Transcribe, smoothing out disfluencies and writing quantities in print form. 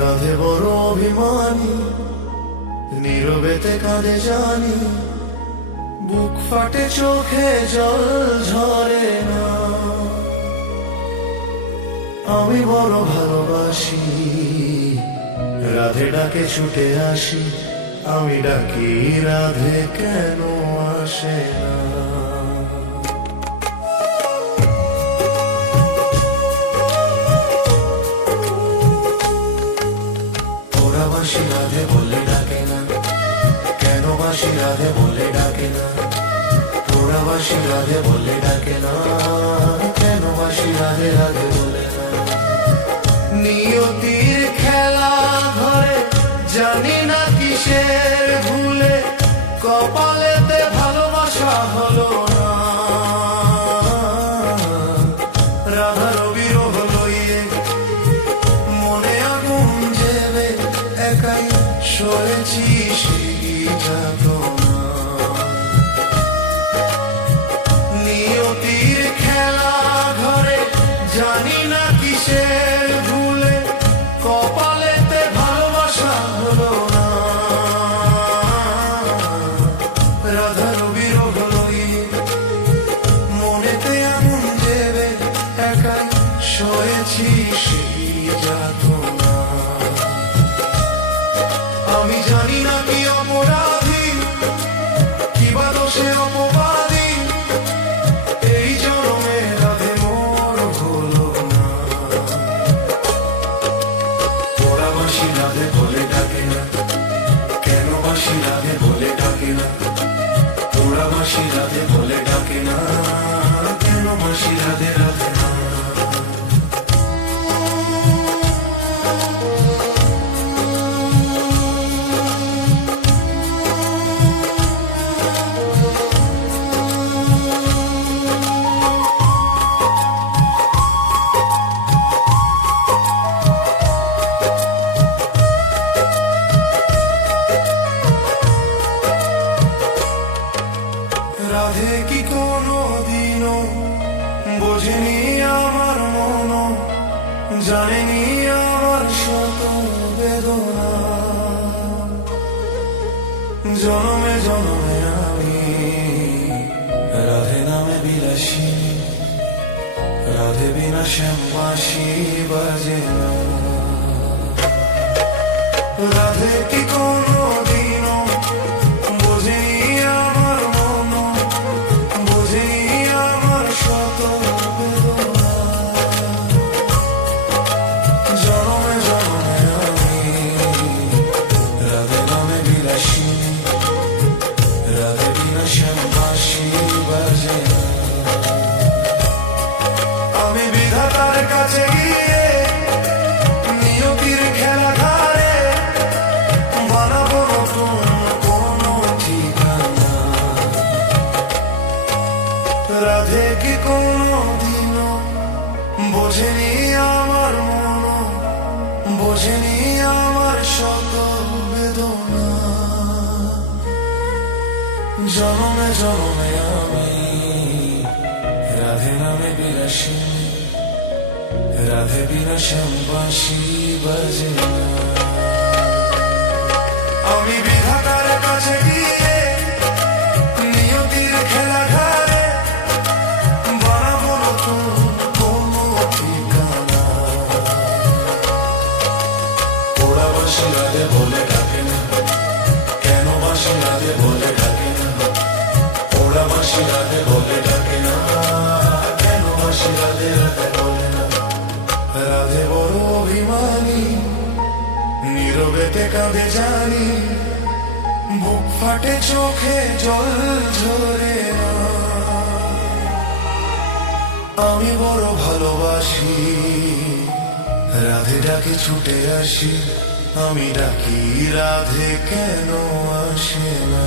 রাধে বড় অভিমানী, নীরবেতে কাঁদে জানি, বুক ফাটে চোখে জল ঝরে না। আমি বড় ভালোবাসি, রাধে ডাকে ছুটে আসি, আমি ডাকি রাধে কেন আসে না। ওরা বাসি রাধে বলে ডাকে না, কেন বাসি রাধে বলে ডাকে না। ওরা বাসি রাধে বলে ডাকে না, কেন বাসি রাধে রাধে বলে না। নিয়তির খেলা ঘরে জানি না কিসের ভুলে, কপালেতে ভালোবাসা হলো না। রাধার বিরহ লইয়ে মনে আগুন জেলে, একাই সয়েছি সেই যাতনা। নিয়তির খেলা ঘরে জানি না কিসের ভুলে, কপালেতে ভালোবাসা হলো না। রাধার বিরহ লইয়ে মনেতে আগুন জেলে, একাই সয়েছি সেই যাতনা। আমি জানি না কি অপরাধী, কিবা দোষে অপবাদী, এই জন্মে রাধে মোর হলো না। ওরা বাসি রাধে বলে ডাকে না, কেন বাসি রাধে বলে ডাকে না। ওরা বাসি রাধে বলে ডাকে না, কেন বাসি রাধে রাধে না। রাধে কি কোনো দিনও বোঝেনি আমার মন, জানেনি আমার শত বেদনা। জনমে জনমে আমি রাধে নামে বিলাসী, রাধে বিনা শ্যাম বাঁশি বাজে না। রাধে কি কোনো দিনও বোঝেনি আমার মন, বোঝেনি আমার শত বেদনা। জনমে জনমে আমি রাধে নামে বিলাসী, রাধে বিনা শ্যাম বাঁশি বাজে না। আমি বিধাতার কাছে গিয়ে নিয়তির খেলা ঘরে বানাবো নতুন কোনো ঠিকানা। রাধে কি কোনো দিনও বোঝেনি আমার মন, বোঝেনি আমার শত বেদনা। জনমে জনমে আমি রাধে নামে বিলাসী, রাধে বিনা শ্যাম বাঁশি বাজে না। আমি বিধাতার কাছে গিয়ে নিয়তির খেলা ঘরে বানাবো নতুন কোনো ঠিকানা। ওরা বাসি রাধে বলে ডাকে না, কেন বাসি রাধে বলে ডাকে না। ওরা বাসি রাধে বলে ডাকে না, কেন বাসি রাধে রাধে বলে না। রাধে বড় অভিমানী, নীরবেতে কাঁদে জানি, বুক ফাটে চোখে জল ঝরে না। আমি বড় ভালোবাসি, রাধে ডাকে ছুটে আসি, আমি ডাকি রাধে কেন আসে না।